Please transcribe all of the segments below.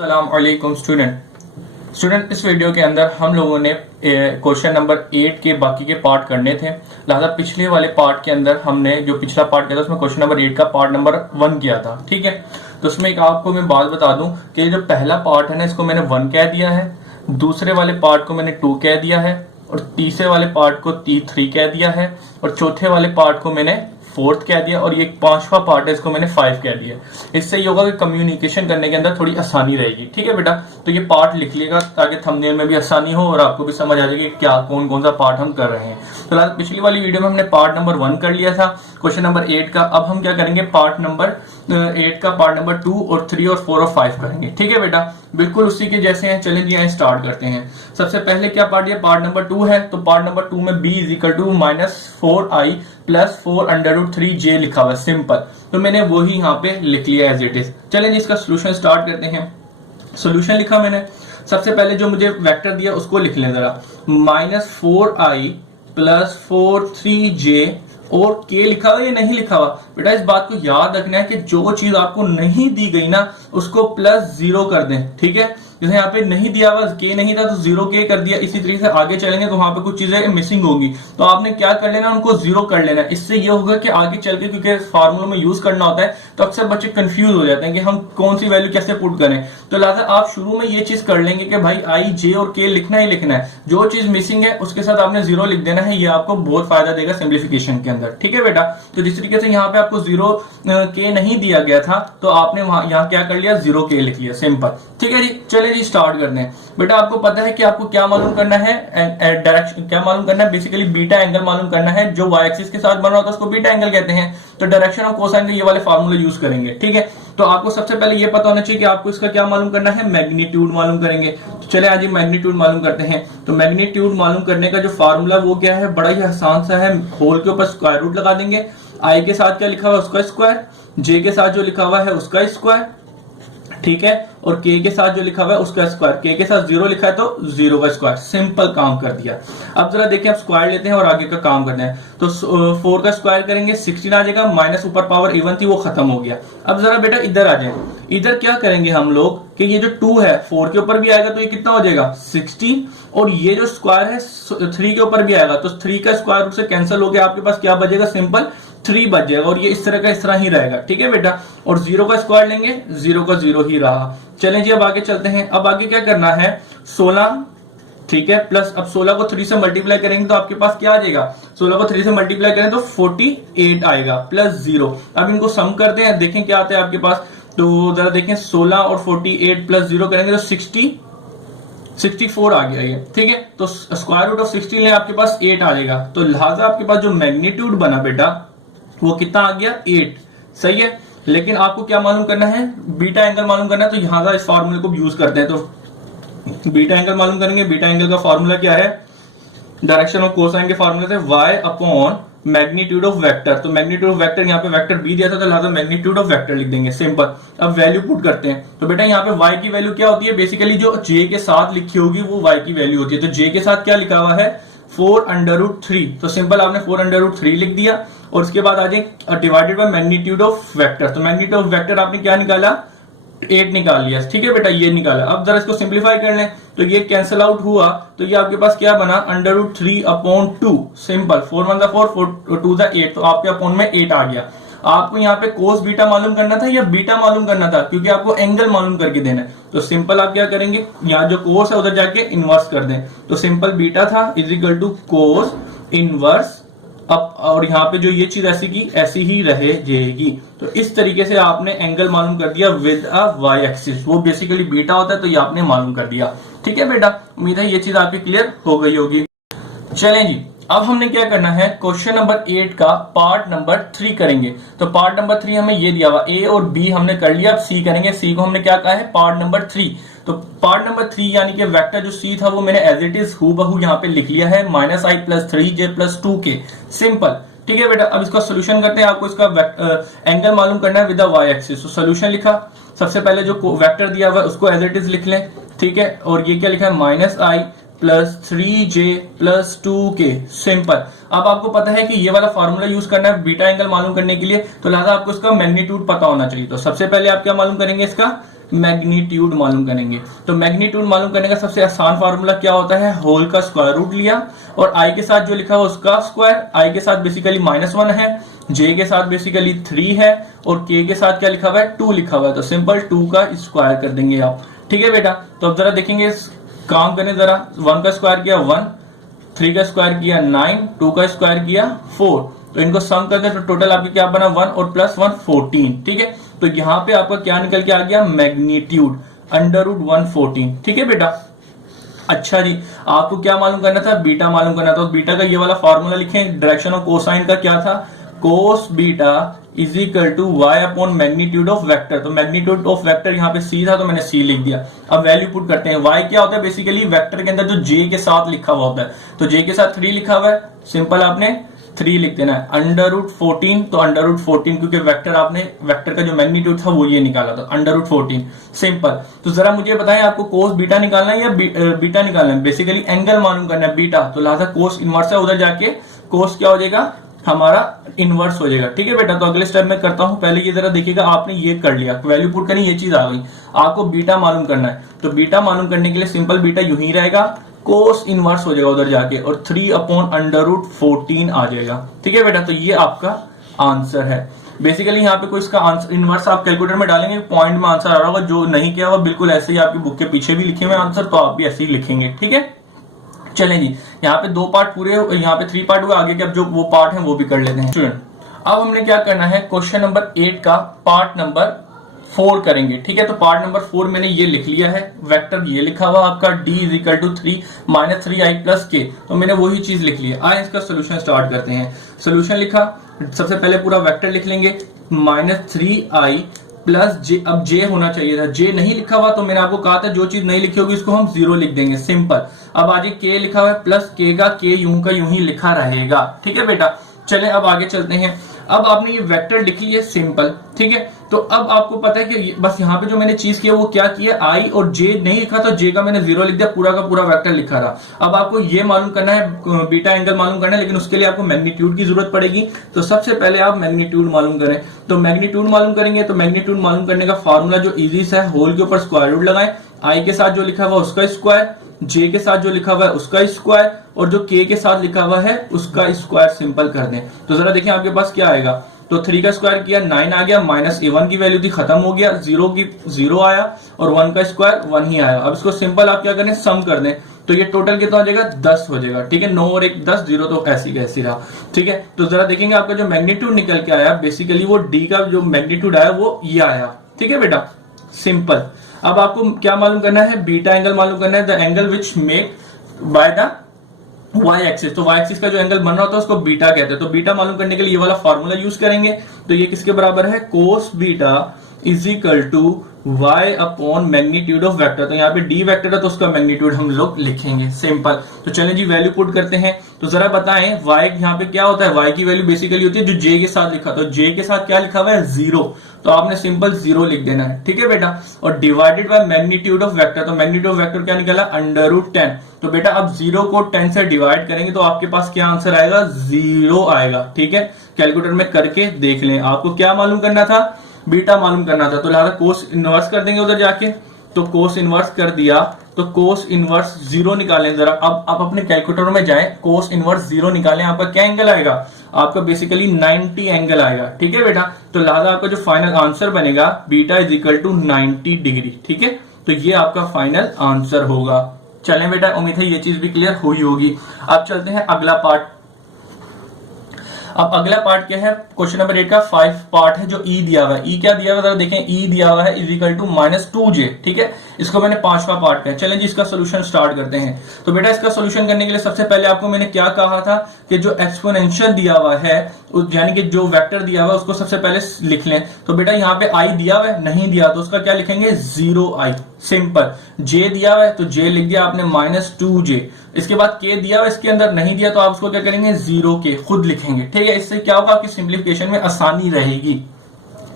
अस्सलामुअलैकुम स्टूडेंट, इस वीडियो के अंदर हम लोगों ने क्वेश्चन नंबर 8 के बाकी के पार्ट करने थे। लिहाजा पिछले वाले पार्ट के अंदर हमने जो पिछला पार्ट किया था उसमें क्वेश्चन नंबर 8 का पार्ट नंबर 1 किया था। ठीक है, तो उसमें एक आपको मैं बात बता दूं कि जो पहला पार्ट है ना, इसको मैंने 1 कह दिया है, दूसरे वाले पार्ट को मैंने 2 कह दिया है, और तीसरे वाले पार्ट को 3 कह दिया है, और चौथे वाले पार्ट को मैंने 4th कह दिया, और ये पांचवा पार्ट है इसको मैंने 5 कह दिया। इससे ये होगा कि कम्युनिकेशन करने के अंदर थोड़ी आसानी रहेगी। ठीक है बेटा, तो ये पार्ट लिख लिएगा ताकि थंबनेल में भी आसानी हो और आपको भी समझ आ जाएगी क्या कौन कौन सा पार्ट हम कर रहे हैं। तो पिछली वाली वीडियो में हमने पार्ट नंबर 1 कर लिया था क्वेश्चन नंबर 8 का। अब हम क्या करेंगे, पार्ट नंबर 8 का पार्ट नंबर 2 और 3 और 4 और 5 करेंगे। ठीक है बेटा, बिल्कुल उसी के जैसे हैं। चलें जी, स्टार्ट करते हैं। सबसे पहले क्या पार्ट, ये पार्ट नंबर 2 है, तो पार्ट नंबर 2 में b is equal to -4i plus 4√3j लिखा हुआ है, सिंपल। तो मैंने वही यहाँ पे लिख लिया एज इट इज। चलें जी, इसका सोल्यूशन स्टार्ट करते हैं। सोल्यूशन लिखा मैंने। सबसे पहले जो मुझे वेक्टर दिया उसको लिख लें जरा, -4i प्लस 4(3j) और k लिखा हुआ या नहीं लिखा हुआ। बेटा इस बात को याद रखना है कि जो चीज आपको नहीं दी गई ना उसको +0 कर दें। ठीक है, जैसे यहाँ पे नहीं दिया हुआ, k नहीं था तो 0k कर दिया। इसी तरीके से आगे चलेंगे तो वहां पे कुछ चीजें मिसिंग होंगी, तो आपने क्या कर लेना, उनको 0 कर लेना। इससे ये होगा कि आगे चल के, क्योंकि फार्मूला में यूज करना होता है तो अक्सर बच्चे कंफ्यूज हो जाते हैं कि हम कौन सी वैल्यू कैसे पुट करें। तो लिहाजा आप शुरू में ये चीज कर लेंगे कि भाई i, j और k लिखना ही लिखना है। जो चीज मिसिंग है उसके साथ आपने 0 लिख देना है। ये आपको बहुत फायदा देगा सिंप्लीफिकेशन के अंदर। ठीक है बेटा, तो जिस तरीके से यहाँ पे आपको 0k नहीं दिया गया था तो आपने यहाँ क्या कर लिया, 0k लिख लिया, सिंपल। ठीक है जी, चले जी स्टार्ट करते हैं। बेटा आपको पता है कि आपको क्या मालूम करना है, डायरेक्शन क्या मालूम करना है, बेसिकली बीटा एंगल मालूम करना है। जो y एक्सिस के साथ बना होता है उसको बीटा एंगल कहते हैं। तो डायरेक्शन ऑफ कोसाइन के ये वाले फार्मूले यूज करेंगे। ठीक है, तो आपको सबसे पहले ये पता होना चाहिए कि आपको इसका क्या मालूम करना है, मैग्नीट्यूड मालूम करेंगे। तो चले आज मैग्नीट्यूड मालूम करते हैं। तो मैग्नीट्यूड मालूम करने का जो फार्मूला वो क्या है, बड़ा ही आसान सा है। होल के ऊपर स्क्वायर रूट लगा देंगे। i के साथ क्या लिखा हुआ है उसका स्क्वायर, j के साथ जो लिखा हुआ है उसका स्क्वायर, ठीक है, और k के साथ जो लिखा हुआ है उसका स्क्वायर। k के साथ 0 लिखा है तो 0 का स्क्वायर, सिंपल काम कर दिया। अब जरा देखिए, आप स्क्वायर लेते हैं और आगे का काम करते हैं। तो 4 का स्क्वायर करेंगे 16 आ जाएगा, माइनस ऊपर पावर इवन थी वो खत्म हो गया। अब जरा बेटा इधर आ जाए। इधर क्या करेंगे हम लोग कि ये जो 2 है 4 के ऊपर भी आएगा तो ये कितना हो जाएगा 16, और ये जो स्क्वायर है 3 के ऊपर भी आएगा तो 3 का स्क्वायर रूट से कैंसिल हो गया। आपके पास क्या बचेगा, सिंपल 3 बच जाएगा, और ये इस तरह का इस तरह ही रहेगा। ठीक है बेटा, और 0 का स्क्वायर लेंगे, 0 का 0 ही रहा। चलें जी अब आगे चलते हैं। अब आगे क्या करना है, 16, ठीक है, प्लस अब 16 को 3 से मल्टीप्लाई करेंगे तो आपके पास क्या आ जाएगा, 16 को 3 से मल्टीप्लाई करें तो 48 आएगा प्लस 0। अब इनको सम करते हैं, देखें क्या आता है आपके पास। तो जरा देखें, 16 और 48 प्लस 0 करेंगे तो 64 आ गया ये। ठीक है, तो स्क्वायर रूट ऑफ 16 ले, आपके पास 8 आ जाएगा। तो लिहाजा आपके पास जो मैग्नीट्यूड बना बेटा वो कितना आ गया, 8। सही है, लेकिन आपको क्या मालूम करना है, बीटा एंगल मालूम करना है। तो यहां इस फार्मूले को यूज करते हैं। तो बीटा एंगल मालूम करेंगे। बीटा एंगल का फार्मूला क्या है, डायरेक्शन ऑफ कोसाइन के फार्मूले से y upon magnitude of vector. तो मैग्नीट्यूड ऑफ वेक्टर, यहाँ पे वेक्टर b दिया था तो लिहाजा मैग्नीट्यूड ऑफ वेक्टर लिख देंगे, सिंपल। अब वैल्यू पुट करते हैं। तो बेटा यहाँ पे y की वैल्यू क्या होती है, बेसिकली जो j के साथ लिखी होगी वो y की वैल्यू होती है। तो j के साथ क्या लिखा हुआ है, 4√3। तो सिंपल आपने 4√3 लिख दिया, और उसके बाद आ जाए divided by magnitude of vector. तो मैग्नीट्यूड ऑफ वेक्टर आपने क्या निकाला, 8 निकाल लिया। ठीक है बेटा, ये निकाला। अब जरा इसको सिंप्लीफाई कर लें तो ये कैंसिल आउट हुआ, तो ये आपके पास क्या बना, √3/2, सिंपल। 4 1 4, 4 2 8, तो आपके अपॉन में 8 आ गया। आपको यहाँ पे कोस बीटा मालूम करना था या बीटा मालूम करना था, क्योंकि आपको एंगल मालूम करके देना है। तो सिंपल आप क्या करेंगे, यहाँ जो कोस है उधर जाके इनवर्स कर दें। तो सिंपल बीटा था is equal to cos inverse अब, और यहाँ पे जो ये चीज ऐसी की ऐसी ही रह जाएगी। तो इस तरीके से आपने एंगल मालूम कर दिया विद अ वाई एक्सिस। वो बेसिकली बीटा होता है, तो ये आपने मालूम कर दिया। ठीक है बेटा, उम्मीद है ये चीज आपकी क्लियर हो गई होगी। चलें जी, अब हमने क्या करना है, क्वेश्चन नंबर 8 का पार्ट नंबर 3 करेंगे। तो पार्ट नंबर 3 हमें ये दिया हुआ, ए और बी हमने कर लिया। अब सी करेंगे। सी को हमने क्या कहा है, पार्ट नंबर 3। तो पार्ट नंबर 3 यानी कि वेक्टर जो सी था वो मैंने एज इट इज हूबहू यहाँ पे लिख लिया है, -i plus 3j plus 2k, simple. ठीक है बेटा, अब इसका सोल्यूशन करते हैं। आपको इसका एंगल मालूम करना है विद वाई एक्सिस। तो सोल्यूशन लिखा, सबसे पहले जो वेक्टर दिया हुआ है उसको एज इट इज लिख लें। ठीक है, और ये क्या लिखा है, -i plus 3j plus 2k, simple. अब आपको पता है कि ये वाला फार्मूला यूज करना है बीटा एंगल मालूम करने के लिए, तो लिहाजा आपको इसका मैग्नीट्यूड पता होना चाहिए। तो सबसे पहले आप क्या मालूम करेंगे, इसका मैग्नीट्यूड मालूम करेंगे। तो मैग्नीट्यूड मालूम करने का सबसे आसान फार्मूला क्या होता है, होल का स्क्वायर रूट लिया और आई के साथ जो लिखा हुआ उसका स्क्वायर, आई के साथ बेसिकली -1 है, जे के साथ बेसिकली 3 है और के के साथ क्या लिखा हुआ है, 2 लिखा हुआ है। तो सिंपल 2 का स्क्वायर कर देंगे आप। ठीक है बेटा, तो अब जरा देखेंगे, काम करें जरा। 1 का स्क्वायर किया 1, 3 का स्क्वायर किया 9, 2 का स्क्वायर किया 4। तो इनको सम करते हैं तो टोटल आपके क्या बना, 1 और +1 14। ठीक है, तो यहां पे आपका क्या निकल के आ गया, मैग्नीट्यूड √114। ठीक है बेटा। अच्छा जी, आपको क्या मालूम करना था, बीटा मालूम करना था। तो बीटा का ये वाला फॉर्मूला लिखें, डायरेक्शन ऑफ कोसाइन का क्या था, cos beta is equal to y upon magnitude of vector. तो मैग्नीट्यूड ऑफ वेक्टर यहाँ पे सी था तो मैंने सी लिख दिया। अब वैल्यू पुट करते हैं। वाई क्या होता है, बेसिकली वेक्टर के अंदर जो जे के साथ लिखा हुआ होता है, तो जे के साथ 3 लिखा हुआ है, सिंपल आपने 3 लिख देना है। √14, तो √14 क्योंकि वेक्टर आपने वेक्टर का जो मैग्नीट्यूड था वो ये निकाला था, √14 सिंपल। तो जरा मुझे बताएं, आपको कोस बीटा निकालना है या बीटा निकालना है, बेसिकली एंगल मालूम करना है बीटा, तो लिहाजा कोस इनवर्स है, उधर जाके कोस क्या हो जाएगा, हमारा इनवर्स हो जाएगा। ठीक है बेटा, तो अगले स्टेप में करता हूं। पहले ये जरा देखिएगा, आपने ये कर लिया, वैल्यू पुट करी, ये चीज आ गई। आपको बीटा मालूम करना है, तो बीटा मालूम करने के लिए सिंपल बीटा यूं ही रहेगा, कोस इनवर्स हो जाएगा उधर जाके और 3/√14 आ जाएगा। ठीक है बेटा, तो ये आपका आंसर है। बेसिकली यहाँ पे कोई इसका आंसर इनवर्स आप कैलकुलेटर में डालेंगे, पॉइंट में आंसर आ रहा होगा। जो नहीं किया हुआ बिल्कुल ऐसे ही आपकी बुक के पीछे भी लिखे हुए आंसर, तो आप भी ऐसे ही लिखेंगे। ठीक है, चलें जी, यहाँ पे 2 पार्ट पूरे, यहाँ पे 3 पार्ट हुआ, आगे के अब जो वो पार्ट है वो भी कर लेते हैं स्टूडेंट। अब हमने क्या करना है, क्वेश्चन नंबर 8 का पार्ट नंबर 4 करेंगे। ठीक है, तो पार्ट नंबर 4 मैंने ये लिख लिया है, वेक्टर ये लिखा हुआ आपका d = 3 - 3i + k। तो मैंने वही चीज लिख ली है। आए इसका सोल्यूशन स्टार्ट करते हैं। सोल्यूशन लिखा, सबसे पहले पूरा वेक्टर लिख लेंगे, -3i + j। अब j होना चाहिए था, j नहीं लिखा हुआ, तो मैंने आपको कहा था जो चीज नहीं लिखी होगी इसको हम 0 लिख देंगे, सिंपल। अब आगे k लिखा हुआ है, प्लस k का k यूं का यूं ही लिखा रहेगा। ठीक है बेटा, चले अब आगे चलते हैं। अब आपने ये वेक्टर लिख लिया सिंपल। ठीक है, तो अब आपको पता है कि बस यहाँ पे जो मैंने चीज किया वो क्या किया, आई और जे नहीं लिखा था, जे का मैंने 0 लिख दिया, पूरा का पूरा वेक्टर लिखा था। अब आपको ये मालूम करना है, बीटा एंगल मालूम करना है, लेकिन उसके लिए आपको मैग्नीट्यूड की जरूरत पड़ेगी। तो सबसे पहले आप मैग्नीट्यूड मालूम करें। तो मैग्नीट्यूड मालूम करेंगे, तो मैग्नीट्यूड मालूम करने का फॉर्मूला जो इजी सा है, होल के ऊपर स्क्वायर रूट लगाएं, आई के साथ जो लिखा हुआ उसका स्क्वायर, जे के साथ जो लिखा हुआ है उसका स्क्वायर और जो के के साथ लिखा हुआ है उसका स्क्वायर सिंपल कर दें। तो जरा देखिए आपके पास क्या आएगा। तो 3 का स्क्वायर किया 9 आ गया, -a1 की वैल्यू थी खत्म हो गया, 0 आया और 1 का स्क्वायर 1 ही आया। अब इसको सिंपल आप क्या करें, सम कर दें। तो ये टोटल कितना हो जाएगा, 10 हो जाएगा। ठीक है, 9 और 1 10, 0 तो ऐसी कैसी रहा। ठीक है, तो जरा देखेंगे आपका जो मैग्नीट्यूड निकल के आया, बेसिकली वो डी का जो मैग्नीट्यूड आया वो ये आया। ठीक है बेटा, सिंपल। अब आपको क्या मालूम करना है, बीटा एंगल मालूम करना है, the angle which make by the y axis. तो वाई एक्सिस का जो एंगल बन रहा होता है उसको बीटा कहते हैं। तो बीटा मालूम करने के लिए ये वाला फॉर्मूला यूज करेंगे। तो ये किसके बराबर है, cos beta = y upon magnitude of vector. तो यहाँ पे d वेक्टर है तो उसका मैग्नीट्यूड हम लोग लिखेंगे, सिंपल। तो चलें जी, वैल्यू पुट करते हैं। तो जरा बताएं y यहाँ पे क्या होता है, y की वैल्यू बेसिकली होती है जो j के साथ लिखा, तो j के साथ क्या लिखा हुआ है, 0। तो आपने सिंपल 0 लिख देना है। ठीक है बेटा, और divided by magnitude of vector. तो मैग्नीट्यूड ऑफ वेक्टर क्या निकला, √10। तो बेटा अब 0 को 10 से डिवाइड करेंगे तो आपके पास क्या आंसर आएगा, 0 आएगा। ठीक है, कैलकुलेटर में करके देख लें। आपको क्या मालूम करना था, बीटा मालूम करना था, तो लिहाजा कोस इनवर्स कर देंगे उधर जाके। तो कोस इनवर्स कर दिया, तो कोस इनवर्स 0 निकालें जरा। अब आप अपने कैलकुलेटर में जाएं, कोस इनवर्स 0 निकालें, आपका क्या एंगल आएगा, आपका बेसिकली 90 एंगल आएगा। ठीक है बेटा, तो लिहाजा आपका जो फाइनल आंसर बनेगा, बीटा = 90 डिग्री। ठीक है, तो ये आपका फाइनल आंसर होगा। चलें बेटा, उम्मीद है ये चीज भी क्लियर हुई होगी। अब चलते हैं अगला पार्ट। अब अगला पार्ट क्या है, क्वेश्चन नंबर 8 का 5 पार्ट है जो ई दिया हुआ है। ई क्या दिया हुआ है, जरा देखें, ई दिया हुआ है = -2j। ठीक है, इसको मैंने 5वां पार्ट किया। चलें जी, इसका सोल्यूशन स्टार्ट करते हैं। तो बेटा इसका सोल्यूशन करने के लिए सबसे पहले आपको मैंने क्या कहा था कि जो एक्सपोनेंशियल दिया हुआ है, यानी कि जो वेक्टर दिया हुआ है उसको सबसे पहले लिख लें। तो बेटा यहाँ पे आई दिया हुआ है, नहीं दिया तो उसका क्या लिखेंगे, 0i, सिंपल। जे दिया हुआ है तो जे लिख दिया आपने -2j। इसके बाद के दिया हुआ इसके अंदर, नहीं दिया तो आप उसको क्या करेंगे, 0k खुद लिखेंगे। ठीक है, इससे क्या होगा, आपकी सिंप्लीफिकेशन में आसानी रहेगी।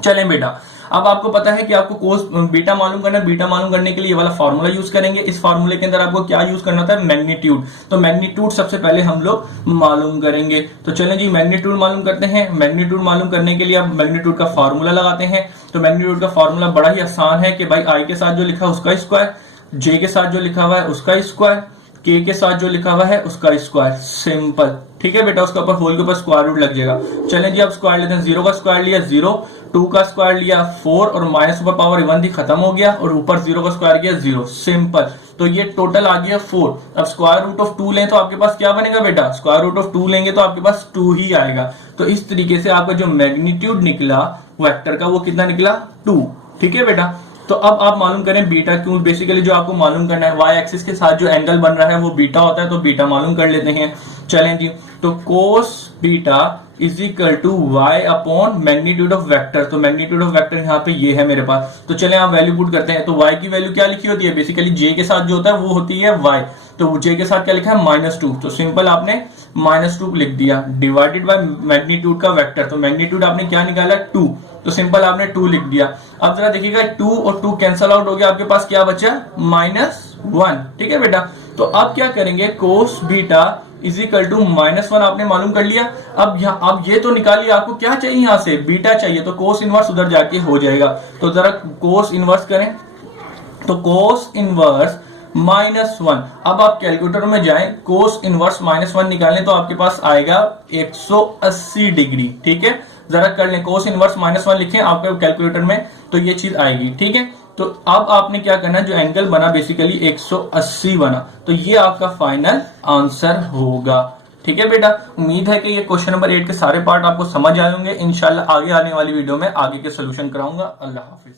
चलें बेटा, अब आपको पता है कि आपको कोस बीटा मालूम करना है। बीटा मालूम करने के लिए ये वाला फॉर्मूला यूज करेंगे। इस फॉर्मूले के अंदर आपको क्या यूज करना होता है, मैग्नीट्यूड। तो मैग्नीट्यूड सबसे पहले हम लोग मालूम करेंगे। तो चलें जी मैग्नीट्यूड मालूम करते हैं। मैग्नीट्यूड मालूम करने के लिए आप मैग्नीट्यूड का फॉर्मूला लगाते हैं। तो मैग्नीट्यूड का फॉर्मूला बड़ा ही आसान है कि भाई आई के साथ जो लिखा है उसका स्क्वायर, जे के साथ जो लिखा हुआ है उसका स्क्वायर, के साथ जो लिखा हुआ है उसका स्क्वायर। सिंपल, ठीक है बेटा। उसके ऊपर होल के ऊपर स्क्वायर रूट लग जाएगा। चलें जी अब स्क्वायर लेते हैं। 0 का स्क्वायर लिया 0, 2 का स्क्वायर लिया 4 और माइनस ऊपर पावर 1 थी, खत्म हो गया, और ऊपर 0 का स्क्वायर किया 0। सिंपल। तो ये टोटल आ गया 4। अब स्क्वायर रूट ऑफ 2 लें तो आपके पास क्या बनेगा बेटा, स्क्वायर रूट ऑफ 2 लेंगे तो आपके पास 2 ही आएगा। तो इस तरीके से आपका जो मैग्नीट्यूड निकला वेक्टर का वो कितना निकला, 2। ठीक है बेटा। तो अब आप मालूम करें बीटा, क्यों बेसिकली जो आपको मालूम करना है वाई एक्सिस के साथ जो एंगल बन रहा है वो बीटा होता है, तो बीटा मालूम कर लेते हैं। चलें जी, तो cos beta is equal to y upon magnitude of vector. तो मैग्नीट्यूड ऑफ वेक्टर यहाँ पे ये है मेरे पास। तो चलें आप वैल्यू पुट करते हैं। तो वाई की वैल्यू क्या लिखी होती है, बेसिकली जे के साथ जो होता है वो होती है वाई। तो जे के साथ क्या लिखा है, -2। तो सिंपल आपने -2 लिख दिया डिवाइडेड बाय मैग्नीट्यूड का वेक्टर। तो मैग्नीट्यूड आपने क्या निकाला, 2। तो सिंपल आपने 2 लिख दिया। अब जरा देखिएगा 2 और 2 कैंसल आउट हो गया, आपके पास क्या बचा, -1। ठीक है बेटा। तो अब क्या करेंगे, cos beta is equal to -1 आपने मालूम कर लिया। अब ये तो निकालिए, आपको क्या चाहिए, यहां से बीटा चाहिए। तो कोस इनवर्स उधर जाके हो जाएगा। तो जरा कोस इनवर्स करें। तो कोस इनवर्स -1। अब आप कैलकुलेटर में जाएं, कोस इनवर्स -1 निकालें तो आपके पास आएगा 180 डिग्री। ठीक है, जरा कर लें, कोस इनवर्स -1 लिखें आपके कैलकुलेटर में तो ये चीज आएगी। ठीक है। तो अब आपने क्या करना है, जो एंगल बना बेसिकली 180 बना, तो ये आपका फाइनल आंसर होगा। ठीक है बेटा। उम्मीद है कि ये क्वेश्चन नंबर 8 के सारे पार्ट आपको समझ आए होंगे। इंशाल्लाह आगे आने वाली वीडियो में आगे के सोल्यूशन कराऊंगा। अल्लाह हाफिज।